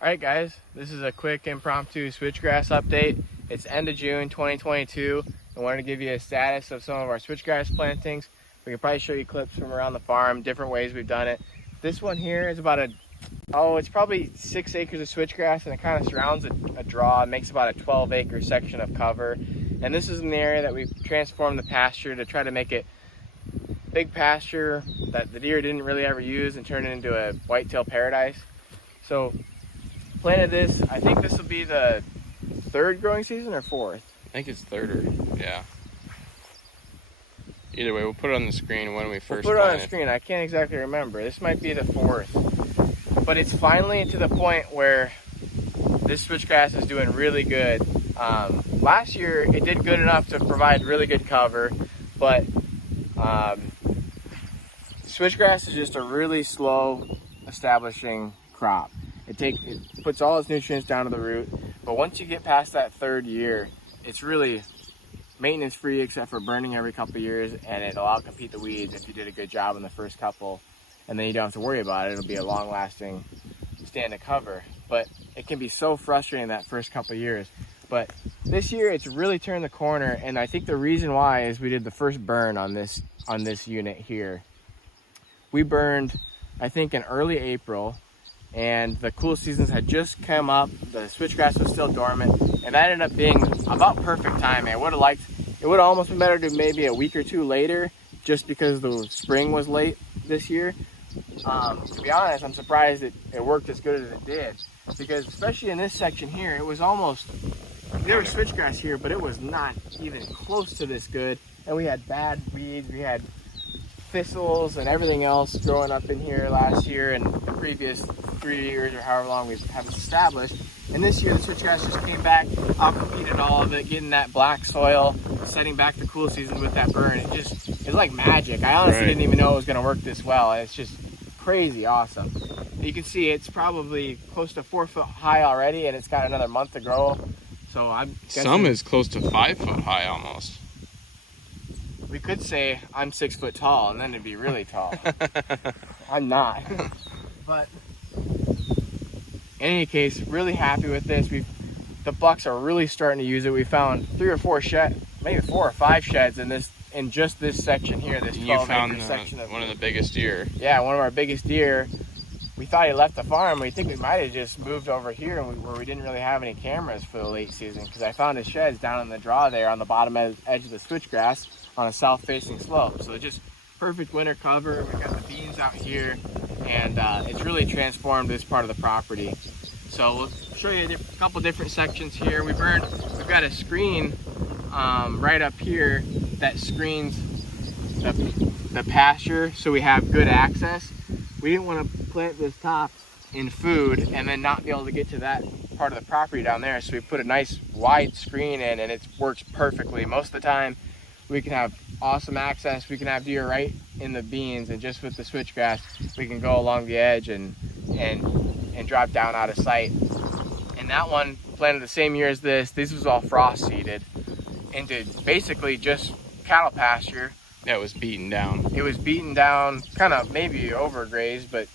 Alright guys, this is a quick impromptu switchgrass update. It's end of June 2022. I wanted to give you a status of some of our switchgrass plantings. We can probably show you clips from around the farm, different ways we've done it. This one here is about it's probably 6 acres of switchgrass, and it kind of surrounds a draw. It makes about a 12-acre section of cover. And this is an area that we've transformed the pasture to try to make it big pasture that the deer didn't really ever use and turn it into a whitetail paradise. So planted this, I think this will be the third growing season or fourth? I think it's third or, yeah. Either way, we'll put it on the screen when we first We'll put it on the screen. I can't exactly remember. This might be the fourth. But it's finally to the point where this switchgrass is doing really good. Last year, it did good enough to provide really good cover, but switchgrass is just a really slow establishing crop. It puts all its nutrients down to the root, but once you get past that third year, it's really maintenance free except for burning every couple of years, and it'll outcompete the weeds if you did a good job in the first couple, and then you don't have to worry about it. It'll be a long lasting stand of cover, but it can be so frustrating that first couple of years. But this year it's really turned the corner, and I think the reason why is we did the first burn on this unit here. We burned, I think, in early April, and the cool seasons had just come up. The switchgrass was still dormant, and that ended up being about perfect timing. It would have almost been better to maybe a week or two later, just because the spring was late this year. To be honest, I'm surprised it worked as good as it did, because especially in this section here, it was almost, there was switchgrass here, but it was not even close to this good, and we had bad weeds, we had thistles and everything else growing up in here last year and the previous 3 years or however long we have established. And this year the switchgrass just came back, outcompeted all of it, getting that black soil, setting back the cool season with that burn. It's like magic. I honestly didn't even know it was going to work this well. It's just crazy awesome. You can see it's probably close to 4 foot high already, and it's got another month to grow. So I'm guessing some is close to 5 foot high almost. We could say I'm 6 foot tall, and then it'd be really tall. I'm not. But in any case, really happy with this. The bucks are really starting to use it. We found 3 or 4 sheds, maybe 4 or 5 sheds in just this section here. This 12-acre section of one of the biggest deer. Yeah, one of our biggest deer. We thought he left the farm. We think we might have just moved over here where we didn't really have any cameras for the late season, because I found his sheds down in the draw there on the bottom edge of the switchgrass on a south-facing slope. So just perfect winter cover. We've got the beans out here, and it's really transformed this part of the property. So we'll show you a couple different sections here. We've got a screen right up here that screens the pasture, so we have good access. We didn't want to plant this top in food and then not be able to get to that part of the property down there, so we put a nice wide screen in, and it works perfectly. Most of the time we can have awesome access. We can have deer right in the beans, and just with the switchgrass we can go along the edge and drop down out of sight. And that one planted the same year as this. This was all frost seeded into basically just cattle pasture. Yeah, it was beaten down. It was beaten down, kind of maybe overgrazed, but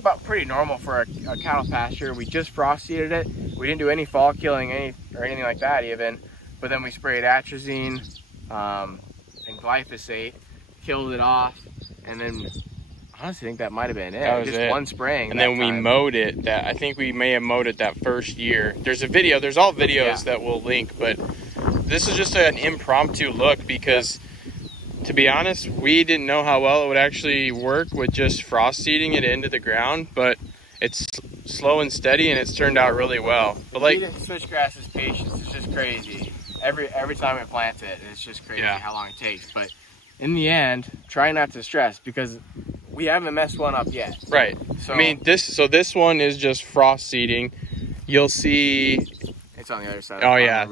about pretty normal for a cattle pasture. We just frost seeded it. We didn't do any fall killing or anything like that even, but then we sprayed atrazine and glyphosate, killed it off, and then I honestly think that might have been it. That was just it. one spraying. And then we mowed it. I think we may have mowed it that first year. There's a video. There's all videos that we'll link, but this is just an impromptu look because, to be honest, we didn't know how well it would actually work with just frost seeding it into the ground, but it's slow and steady, and it's turned out really well. But like switchgrass's patience is just crazy. Every time we plant it, it's just crazy how long it takes. But in the end, try not to stress, because we haven't messed one up yet. Right. So I mean, this one is just frost seeding. You'll see it's on the other side. Oh yeah,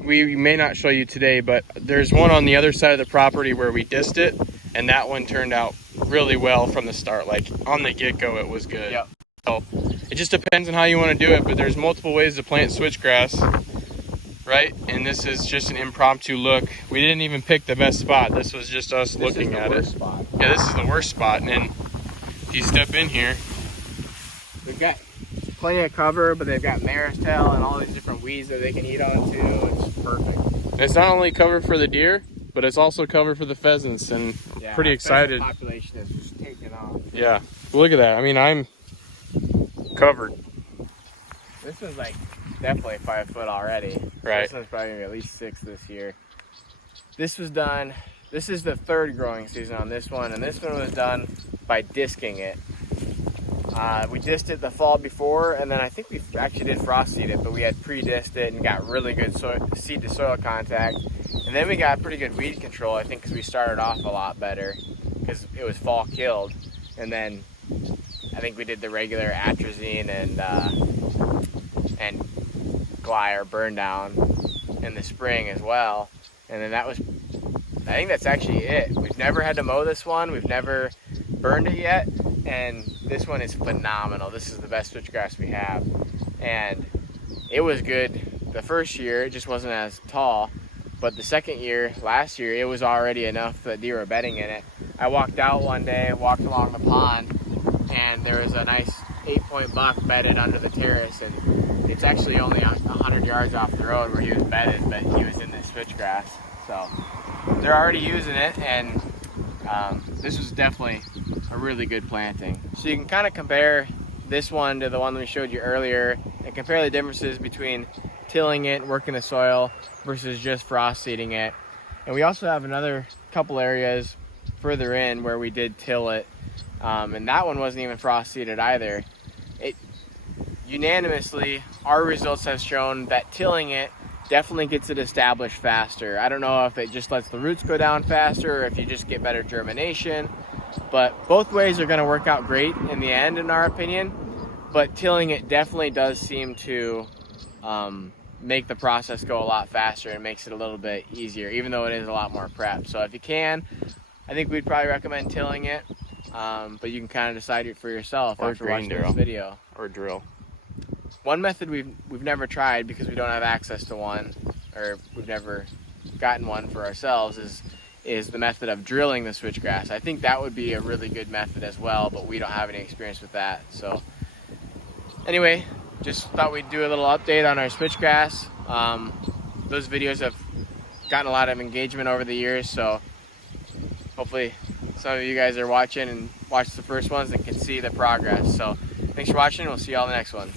we may not show you today, but there's one on the other side of the property where we dissed it, and that one turned out really well from the start. Like on the get-go, it was good. Yep. So it just depends on how you want to do it, but there's multiple ways to plant switchgrass, right? And this is just an impromptu look. We didn't even pick the best spot. This was just us looking at it. Spot. Yeah, this is the worst spot. And then if you step in here, we've got plenty of cover, but they've got mare's tail and all these different weeds that they can eat on too. It's perfect. And it's not only cover for the deer, but it's also cover for the pheasants, and I'm pretty excited. The population is just taking off. Yeah, look at that. I mean, I'm covered. This is like definitely 5 foot already. Right. This one's probably gonna be at least 6 this year. This was done, this is the 3rd growing season on this one, and this one was done by disking it. We dished it the fall before, and then I think we actually did frost seed it, but we had pre-dished it and got really good seed to soil contact. And then we got pretty good weed control, I think, because we started off a lot better because it was fall killed. And then I think we did the regular atrazine and Glire burn down in the spring as well. And then that was, I think that's actually it. We've never had to mow this one. We've never burned it yet. And this one is phenomenal. This is the best switchgrass we have. And it was good the first year. It just wasn't as tall. But the second year, last year, it was already enough that deer were bedding in it. I walked out one day, walked along the pond, and there was a nice 8-point buck bedded under the terrace. And it's actually only 100 yards off the road where he was bedded, but he was in this switchgrass. So they're already using it, and this was definitely a really good planting. So you can kind of compare this one to the one we showed you earlier and compare the differences between tilling it, working the soil, versus just frost seeding it. And we also have another couple areas further in where we did till it, and that one wasn't even frost seeded either. Unanimously, our results have shown that tilling it definitely gets it established faster. I don't know if it just lets the roots go down faster or if you just get better germination, but both ways are going to work out great in the end, in our opinion. But tilling it definitely does seem to make the process go a lot faster and makes it a little bit easier, even though it is a lot more prep. So if you can, I think we'd probably recommend tilling it, but you can kind of decide it for yourself after watching this video. Or drill. One method we've never tried because we don't have access to one, or we've never gotten one for ourselves, is the method of drilling the switchgrass. I think that would be a really good method as well, but we don't have any experience with that. So anyway, just thought we'd do a little update on our switchgrass. Those videos have gotten a lot of engagement over the years, so hopefully some of you guys are watching and watched the first ones and can see the progress. So thanks for watching. We'll see you all in the next one.